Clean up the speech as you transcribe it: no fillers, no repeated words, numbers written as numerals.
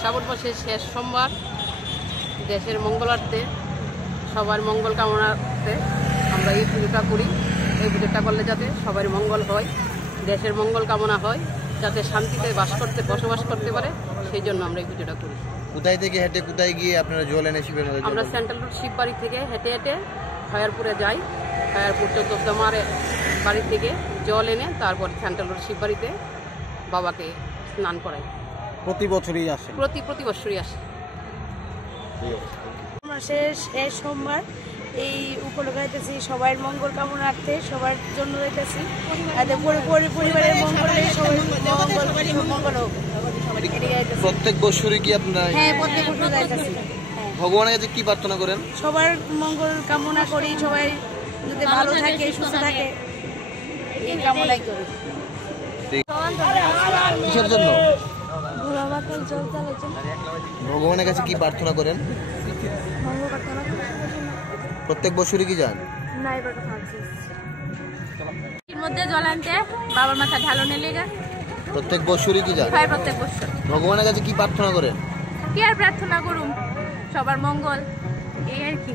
শ্রাবণ মাসের শেষ সোমবার দেশের মঙ্গলার্থে সবার মঙ্গল কামনার্থে আমরা এই পুজোটা করি। এই পুজোটা করলে যাতে সবার মঙ্গল হয়, দেশের মঙ্গল কামনা হয়, যাতে শান্তিতে বসবাস করতে পারে, সেই জন্য আমরা এই পুজোটা করি। কোথায় থেকে হেঁটে কোথায় গিয়ে আপনারা জল এনে শিবের? আমরা সেন্ট্রাল রোড শিববাড়ি থেকে হেঁটে হেঁটে খয়ারপুরে যাই। খয়ারপুর চৌদ্দমার বাড়ি থেকে জল এনে তারপর সেন্ট্রাল রোড শিববাড়িতে বাবাকে স্নান করাই। প্রতি বছরই আসে? প্রতি বছরই আসে। মাসের শেষ সোমবার এই উপলক্ষে যাইতেছি সবার মঙ্গল কামনার্থে, সবার জন্য যাইতেছি, পরিবারের মঙ্গল, মঙ্গল হোক। প্রত্যেক বছরই কি আপনারা? হ্যাঁ, প্রত্যেক বছর যাইতেছি। ভগবানের কাছে কি প্রার্থনা করেন? সবার মঙ্গল কামনা করি, সবাই যাতে ভালো থাকে, সুস্থ থাকে, এই কামনাই করি। কিসের জন্য? ভগবানের কাছে কি প্রার্থনা করেন? প্রত্যেক বছরই কি যান? মধ্যে জল আনতে বাবার মাথা ঢালনে লেগে প্রত্যেক বছরই কি যান? হয়, প্রত্যেক বছর। ভগবানের কাছে কি প্রার্থনা করেন? কি আর প্রার্থনা করুন, সবার মঙ্গল, এই আর কি।